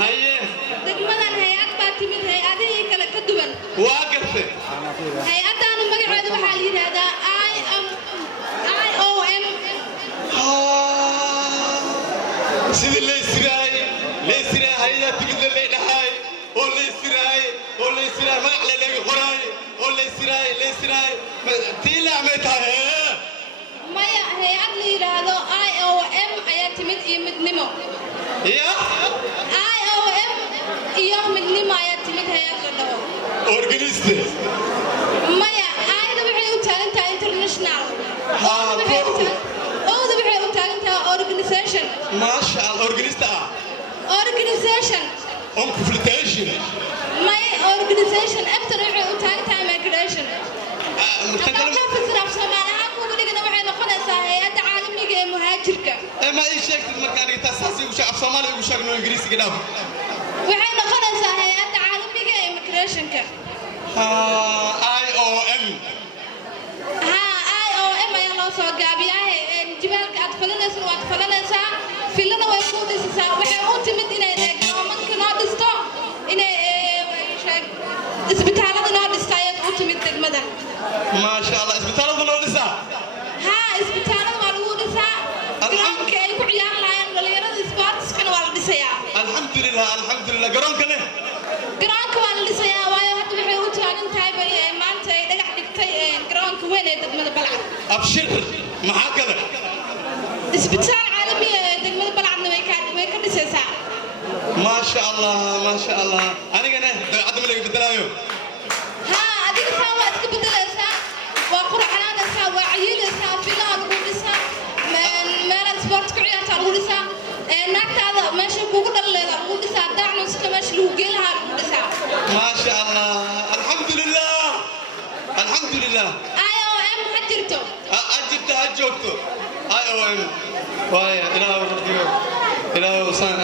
هاي degmadan hay'ad baa timid hay'adihii kala ka duwan واقف hay'adan magaceedu waxa la yiraahdaa IOM سيد اللي يسراي هاي تقول اللي نهاي واللي يسراي ما على اللي قراي واللي يسراي تيلا عمتها maya hay'ad la yiraahdo IOM ayaa timid iyo midnimo يا IOM iyo midnimo ayaa timid hay'ad la dhaho اورجانيست maya ayada waxay u taagan tahay international waxay u taagan tahay organization ما شاء الله اورجانيست organization انكفلتيشن my organization after waxay u taagan tahay migration haddaan ka fikirab Soomaaliha kuugu dhigana waxay noqonaysaa hay'adda caalamiga ee muhaajirka ما اي شيء markaan inta saasi u shacab Soomaali ugu sheegno Ingiriisiga dhaaf waxay noqonaysaa hay'adda caalamiga ee migrationka IOM IOM ayaa loo soo gaabiyaa jibaalka aad falanaysan waad falanaysaa filana way ku dhisaysaa waxay u timid inay deegaanka noo dhisto inay isbitaalada noo dhisto ayay u timid degmadan ما شاء الله isbitaalada loo dhisaa isbitaalada waa lagu dhisaa garoonka ay ku ciyaar lahaayeen dhalinyarada sportskana waa la dhisayaa alxamdulillah garoonka leh garoonka waa la dhisayaa waayo hadda waxay u taagan tahay maanta ay dhagax dhigtay garoonka weyn ee degmada Balcad abshir maxaa kale isbitaal caalami ee degmada Balcadna way ka dhisaysaa ما شاء الله anigana dabeecadda ma laga bedelayo adiga saa waa iska bedelaysaa waa qurxanaanaysaa waa cayilaysaa filaha lagu dhisaa meelaha sportka ciyaarta lagu dhisaa naagtaada meesha kugu dhaleeda lagu dhisaa daacnuska meesha lagu geyn lahaa lagu dhisaa ما شاء الله الحمد لله IOM ha jirto أجبت أجوكتو IOM وايا إلى وصان